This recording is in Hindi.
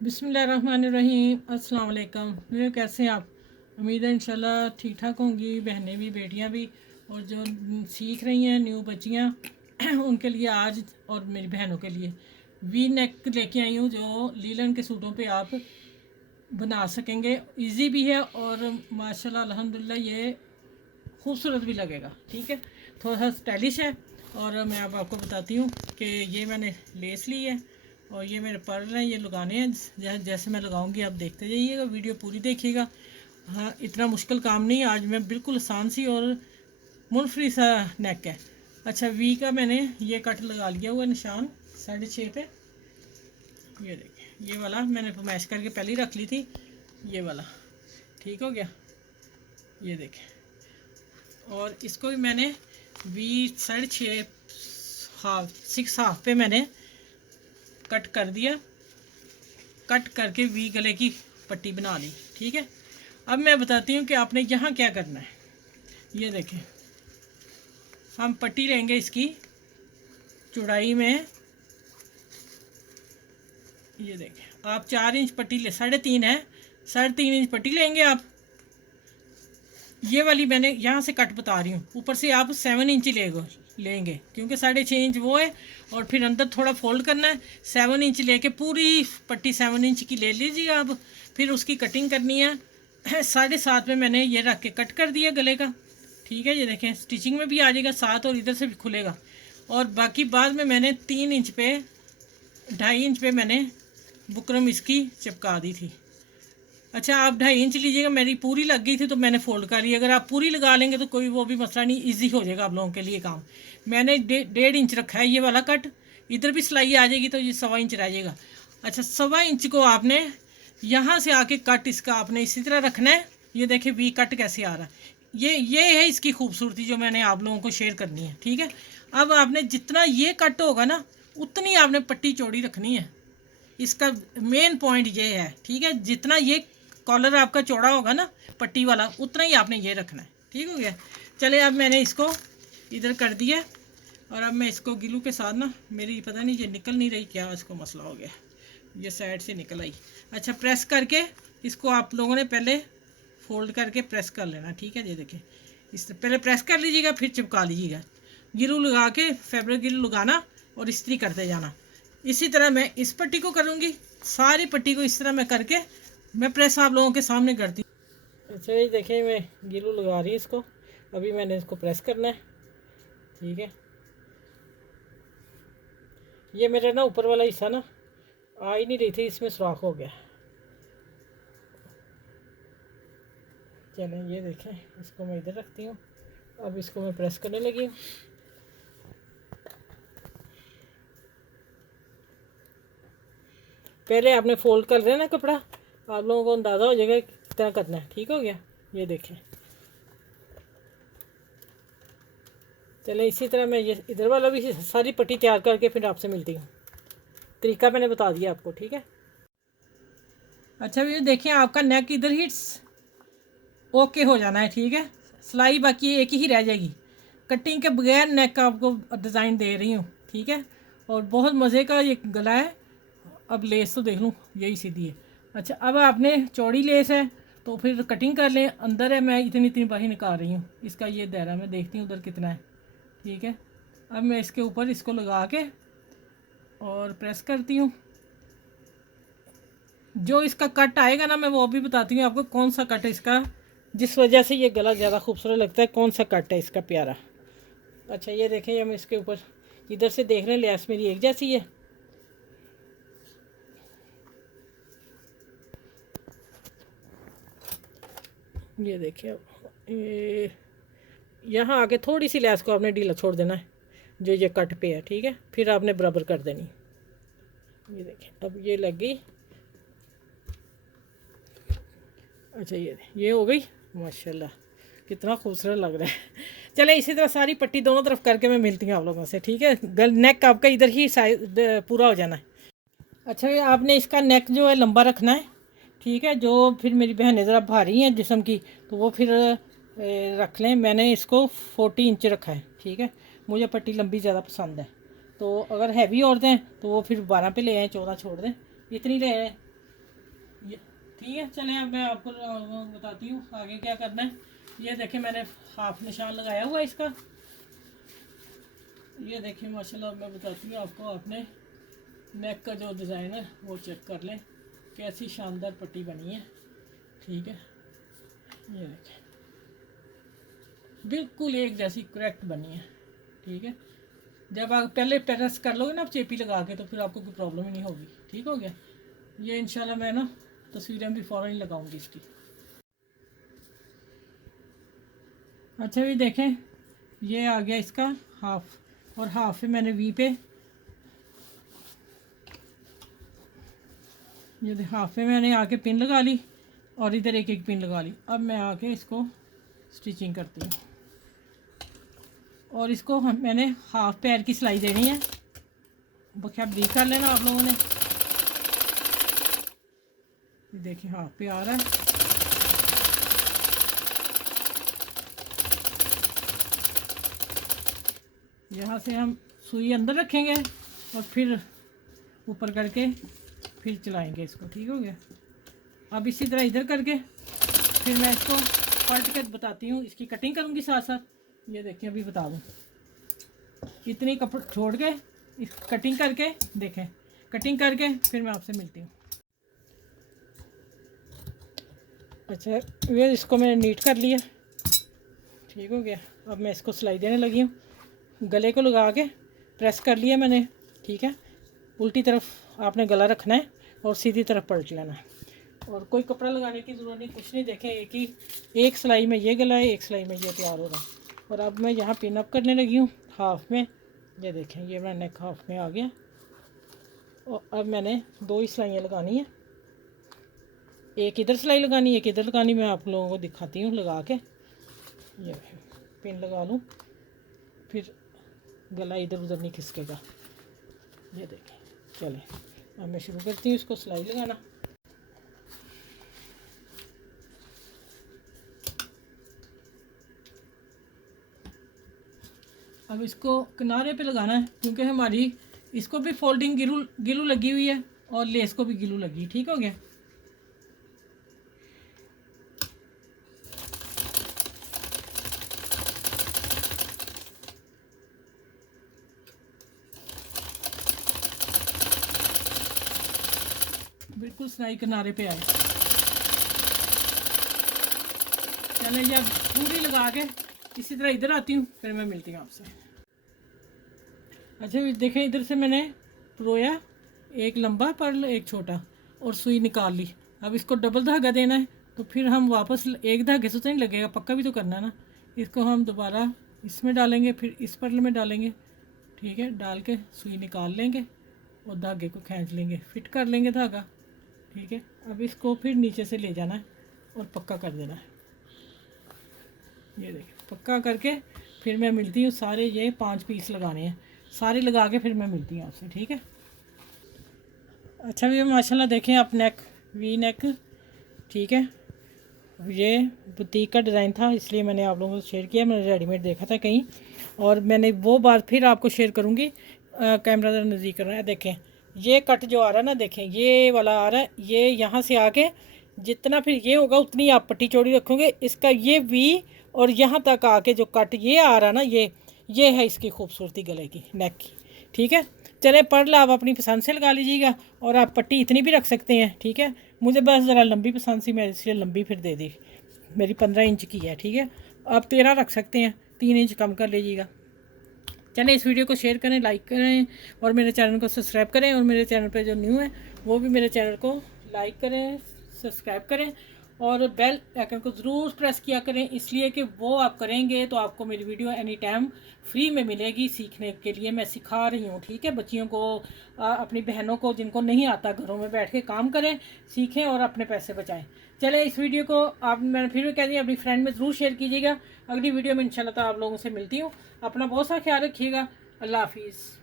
बिस्मिल्लाहिर्रहमानिर्रहीम। अस्सलाम वालेकुम। मेरे कैसे हैं आप? उम्मीद है इंशाल्लाह ठीक ठाक होंगी, बहनें भी बेटियां भी, और जो सीख रही हैं न्यू बच्चियां उनके लिए आज, और मेरी बहनों के लिए वी नेक लेके आई हूँ जो लीलन के सूटों पे आप बना सकेंगे। इजी भी है और माशाल्लाह अल्हम्दुलिल्लाह ये खूबसूरत भी लगेगा। ठीक है, थोड़ा सा स्टाइलिश है। और मैं अब आपको बताती हूँ कि ये मैंने लेस ली है और ये मेरे पर्ल हैं, ये लगाने हैं। जैसे मैं लगाऊंगी आप देखते जाइएगा, वीडियो पूरी देखिएगा। हाँ, इतना मुश्किल काम नहीं है, आज मैं बिल्कुल आसान सी और मुनफरी सा नेक है। अच्छा, वी का मैंने ये कट लगा लिया हुआ निशान 6.5 पे। ये देखिए, ये वाला मैंने मैश करके पहले ही रख ली थी, ये वाला ठीक हो गया। ये देखें, और इसको भी मैंने वी 6.5 हाफ 6 हाफ पे मैंने कट कर दिया। कट करके वी गले की पट्टी बना ली। ठीक है, अब मैं बताती हूँ कि आपने यहाँ क्या करना है। ये देखें, हम पट्टी लेंगे इसकी चौड़ाई में। ये देखें, आप 4 इंच पट्टी ले, 3.5 है, 3.5 इंच पट्टी लेंगे आप। ये वाली मैंने यहाँ से कट बता रही हूँ, ऊपर से आप 7 इंच लेंगे क्योंकि 6.5 इंच वो है, और फिर अंदर थोड़ा फोल्ड करना है। 7 इंच लेके पूरी पट्टी 7 इंच की ले लीजिए आप। फिर उसकी कटिंग करनी है 7.5 में मैंने ये रख के कट कर दिया गले का। ठीक है, ये देखें स्टिचिंग में भी आ जाएगा 7 और इधर से भी खुलेगा। और बाकी बाद में मैंने 3 इंच पे 2.5 इंच पे मैंने बुकरम इसकी चिपका दी थी। अच्छा, आप 2.5 इंच लीजिएगा, मेरी पूरी लग गई थी तो मैंने फोल्ड कर ली। अगर आप पूरी लगा लेंगे तो कोई वो भी मसला नहीं, इजी हो जाएगा आप लोगों के लिए काम। मैंने 1.5 इंच रखा है ये वाला कट। इधर भी सिलाई आ जाएगी तो ये 1.25 इंच रह जाएगा। अच्छा, 1.25 इंच को आपने यहाँ से आके कट इसका आपने इसी तरह रखना है। ये देखिए वी कट कैसे आ रहा है। ये है इसकी खूबसूरती जो मैंने आप लोगों को शेयर करनी है। ठीक है, अब आपने जितना ये कट होगा ना उतनी आपने पट्टी चौड़ी रखनी है। इसका मेन पॉइंट ये है। ठीक है, जितना ये कॉलर आपका चौड़ा होगा ना पट्टी वाला, उतना ही आपने ये रखना है। ठीक हो गया। चले, अब मैंने इसको इधर कर दिया और अब मैं इसको गिलू के साथ ना, मेरी पता नहीं ये निकल नहीं रही, क्या इसको मसला हो गया, ये साइड से निकल आई। अच्छा, प्रेस करके इसको आप लोगों ने पहले फोल्ड करके प्रेस कर लेना। ठीक है, ये देखिए, इस पहले प्रेस कर लीजिएगा फिर चिपका लीजिएगा। गिलू लगा के फैब्रिक गिलू लगाना और इस्त्री करते जाना। इसी तरह मैं इस पट्टी को करूँगी, सारी पट्टी को इस तरह मैं करके मैं प्रेस आप लोगों के सामने करती हूँ। अच्छा, ये देखिए मैं गिलू लगा रही हूँ इसको, अभी मैंने इसको प्रेस करना है। ठीक है, ये मेरा ना ऊपर वाला हिस्सा ना आ ही नहीं रही थी, इसमें सुराख हो गया। चलें, ये देखें, इसको मैं इधर रखती हूँ। अब इसको मैं प्रेस करने लगी हूँ। पहले आपने फोल्ड कर लेना कपड़ा, आप लोगों को अंदाज़ा हो जाएगा कितना करना है। ठीक हो गया, ये देखें। चलें, इसी तरह मैं ये इधर वाला भी सारी पट्टी तैयार करके फिर आपसे मिलती हूँ। तरीका मैंने बता दिया आपको। ठीक है, अच्छा ये देखें, आपका नेक इधर ही ओके हो जाना है। ठीक है, सिलाई बाकी एक ही रह जाएगी। कटिंग के बगैर नेक का आपको डिज़ाइन दे रही हूँ। ठीक है, और बहुत मज़े का ये गला है। अब लेस तो देख लूँ, यही सीधी है। अच्छा, अब आपने चौड़ी लेस है तो फिर कटिंग कर लें। अंदर है, मैं इतनी इतनी बाही निकाल रही हूँ, इसका ये दायरा मैं देखती हूँ उधर कितना है। ठीक है, अब मैं इसके ऊपर इसको लगा के और प्रेस करती हूँ। जो इसका कट आएगा ना, मैं वो भी बताती हूँ आपको कौन सा कट है इसका, जिस वजह से ये गला ज़्यादा खूबसूरत लगता है, कौन सा कट है इसका प्यारा। अच्छा, ये देखें, हम इसके ऊपर इधर से देख रहे हैं, लेस मेरी एक जैसी है। ये देखिए, ये यहाँ आके थोड़ी सी लेस को आपने ढीला छोड़ देना है जो ये कट पे है। ठीक है, फिर आपने बराबर कर देनी। ये देखिए, अब ये लग गई। अच्छा, ये हो गई, माशाल्लाह कितना खूबसूरत लग रहा है। चले, इसी तरह सारी पट्टी दोनों तरफ करके मैं मिलती हूँ आप लोगों से। ठीक है, नेक आपका इधर ही साइज पूरा हो जाना है। अच्छा, ये आपने इसका नेक जो है लंबा रखना है। ठीक है, जो फिर मेरी बहनें ज़रा भारी हैं जिस्म की तो वो फिर रख लें। मैंने इसको 40 इंच रखा है। ठीक है, मुझे पट्टी लंबी ज़्यादा पसंद है, तो अगर हैवी औरतें हैं तो वो फिर 12 पे ले आएँ, 14 छोड़ दें, इतनी ले आएँ। ये ठीक है। चलें अब मैं आपको बताती हूँ आगे क्या करना है। ये देखें मैंने हाफ निशान लगाया हुआ इसका। ये देखिए माशाल्लाह, मैं बताती हूँ आपको, आपने नेक का जो डिज़ाइन है वो चेक कर लें, कैसी शानदार पट्टी बनी है। ठीक है, ये देखें बिल्कुल एक जैसी करेक्ट बनी है। ठीक है, जब आप पहले प्रेस कर लोगे ना आप चेपी लगा के, तो फिर आपको कोई प्रॉब्लम ही नहीं होगी। ठीक हो गया। ये इंशाल्लाह मैं ना तस्वीरें भी फ़ौरन ही लगाऊंगी इसकी। अच्छा भी देखें, ये आ गया इसका हाफ, और हाफ पे मैंने वी पे, ये हाफ पे मैंने आके पिन लगा ली और इधर एक एक पिन लगा ली। अब मैं आके इसको स्टिचिंग करती हूँ, और इसको मैंने हाफ पैर की सिलाई देनी है। बख्या ब्रीक कर लेना आप लोगों ने। देखिए हाफ पे आ रहा है। यहाँ से हम सुई अंदर रखेंगे और फिर ऊपर करके फिर चलाएंगे इसको। ठीक हो गया। अब इसी तरह इधर करके फिर मैं इसको पलट के बताती हूँ, इसकी कटिंग करूँगी साथ साथ। ये देखिए अभी बता दूँ, इतनी कपड़ छोड़ के इस कटिंग करके देखें, कटिंग करके फिर मैं आपसे मिलती हूँ। अच्छा ये इसको मैंने नीट कर लिया। ठीक हो गया। अब मैं इसको सिलाई देने लगी हूँ। गले को लगा के प्रेस कर लिया मैंने। ठीक है, उल्टी तरफ आपने गला रखना है और सीधी तरफ पलट लेना है, और कोई कपड़ा लगाने की ज़रूरत नहीं, कुछ नहीं। देखें एक सिलाई में ये गला है, एक सिलाई में ये तैयार हो रहा है। और अब मैं यहाँ पिन अप करने लगी हूँ हाफ में। ये देखें ये मेरा नेक हाफ में आ गया, और अब मैंने 2 ही सिलाइयाँ लगानी है, एक इधर सिलाई लगानी, एक इधर लगानी। मैं आप लोगों को दिखाती हूँ लगा के। ये पिन लगा लूँ, फिर गला इधर उधर नहीं खिसकेगा। ये देखें। चले अब मैं शुरू करती हूँ इसको सिलाई लगाना। अब इसको किनारे पे लगाना है, क्योंकि हमारी इसको भी फोल्डिंग गिलू लगी हुई है और लेस को भी गिलू लगी। ठीक हो गया। बिल्कुल सिलाई किनारे पे आए। चले जब पूरी लगा के इसी तरह इधर आती हूँ, फिर मैं मिलती हूँ आपसे। अच्छा देखें, इधर से मैंने परोया, एक लंबा पर्ल एक छोटा, और सुई निकाल ली। अब इसको डबल धागा देना है, तो फिर हम वापस एक धागे से तो नहीं लगेगा, पक्का भी तो करना है ना। इसको हम दोबारा इसमें डालेंगे, फिर इस पर्ल में डालेंगे। ठीक है, डाल के सुई निकाल लेंगे और धागे को खींच लेंगे, फिट कर लेंगे धागा। ठीक है, अब इसको फिर नीचे से ले जाना है और पक्का कर देना है। ये देखिए पक्का करके फिर मैं मिलती हूँ। सारे ये 5 पीस लगाने हैं, सारे लगा के फिर मैं मिलती हूँ आपसे। ठीक है। अच्छा भी माशाल्लाह देखें आप, नेक वी नेक। ठीक है, ये बुटीक का डिज़ाइन था, इसलिए मैंने आप लोगों को शेयर किया। मैंने रेडीमेड देखा था कहीं, और मैंने वो बात फिर आपको शेयर करूँगी। कैमरा ज़रा नज़दीक कर रहा है। देखें ये कट जो आ रहा है ना, देखें ये वाला आ रहा है, ये यहाँ से आके जितना फिर ये होगा उतनी आप पट्टी चौड़ी रखोगे। इसका ये वी और यहाँ तक आके जो कट ये आ रहा ना, ये है इसकी खूबसूरती गले की, नेक की। ठीक है, चले पर्ल आप अपनी पसंद से लगा लीजिएगा, और आप पट्टी इतनी भी रख सकते हैं। ठीक है, मुझे बस ज़रा लंबी पसंद सी, मैं इसलिए लंबी फिर दे दी। मेरी 15 इंच की है। ठीक है, आप 13 रख सकते हैं, 3 इंच कम कर लीजिएगा। चलें इस वीडियो को शेयर करें, लाइक करें, और मेरे चैनल को सब्सक्राइब करें। और मेरे चैनल पर जो न्यू है वो भी मेरे चैनल को लाइक करें, सब्सक्राइब करें, और बेल आइकन को ज़रूर प्रेस किया करें, इसलिए कि वो आप करेंगे तो आपको मेरी वीडियो एनी टाइम फ्री में मिलेगी सीखने के लिए। मैं सिखा रही हूँ। ठीक है, बच्चियों को, अपनी बहनों को जिनको नहीं आता, घरों में बैठ के काम करें, सीखें और अपने पैसे बचाएं। चले इस वीडियो को आप, मैंने फिर भी कह दिया, अपनी फ्रेंड में ज़रूर शेयर कीजिएगा। अगली वीडियो में इंशाल्लाह तो आप लोगों से मिलती हूँ। अपना बहुत सा ख्याल रखिएगा। अल्लाह हाफिज़।